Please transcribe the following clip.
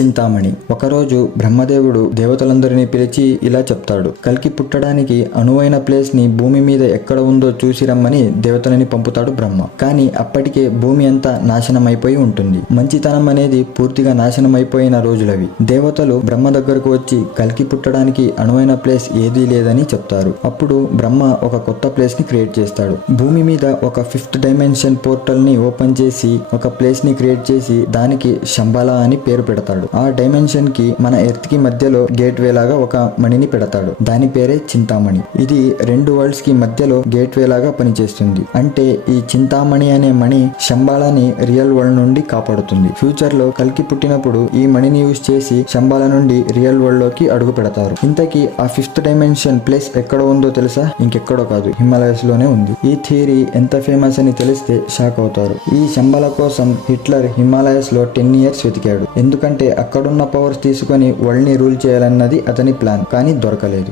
చింతామణి. ఒకరోజు బ్రహ్మదేవుడు దేవతలందరినీ పిలిచి ఇలా చెప్తాడు. కల్కి పుట్టడానికి అనువైన ప్లేస్ ని భూమి మీద ఎక్కడ ఉందో చూసి రమ్మని దేవతలని పంపుతాడు బ్రహ్మ. కానీ అప్పటికే భూమి అంతా నాశనం అయిపోయి ఉంటుంది. మంచితనం అనేది పూర్తిగా నాశనం అయిపోయిన రోజులవి. దేవతలు బ్రహ్మ దగ్గరకు వచ్చి కల్కి పుట్టడానికి అనువైన ప్లేస్ ఏదీ లేదని చెప్తారు. అప్పుడు బ్రహ్మ ఒక కొత్త ప్లేస్ ని క్రియేట్ చేస్తాడు. భూమి మీద ఒక 5th డైమెన్షన్ పోర్టల్ ని ఓపెన్ చేసి ఒక ప్లేస్ ని క్రియేట్ చేసి దానికి శంబాల అని పేరు పెడతాడు. ఆ డైమెన్షన్ కి మన ఎర్త్ కి మధ్యలో గేట్ వే లాగా ఒక మణిని పెడతాడు. దాని పేరే చింతామణి. ఇది 2 వరల్డ్స్ కి మధ్యలో గేట్ వే లాగా పనిచేస్తుంది. అంటే ఈ చింతామణి అనే మణి శంబాలని రియల్ వరల్డ్ నుండి కాపాడుతుంది. ఫ్యూచర్ లో కల్కి పుట్టినప్పుడు ఈ మణిని యూజ్ చేసి శంబాల నుండి రియల్ వరల్డ్ లోకి అడుగు పెడతారు. ఇంతకీ ఆ 5th డైమెన్షన్ ప్లేస్ ఎక్కడ ఉందో తెలుసా? ఇంకెక్కడో కాదు, హిమాలయస్ లోనే ఉంది. ఈ థియరీ ఎంత ఫేమస్ అని తెలిస్తే షాక్ అవుతారు. ఈ శంబాల కోసం హిట్లర్ హిమాలయస్ లో 10 years వెతికాడు. ఎందుకంటే అక్కడున్న పవర్స్ తీసుకొని వరల్డ్ ని రూల్ చేయాలన్నది అతని ప్లాన్. కానీ దొరకలేదు.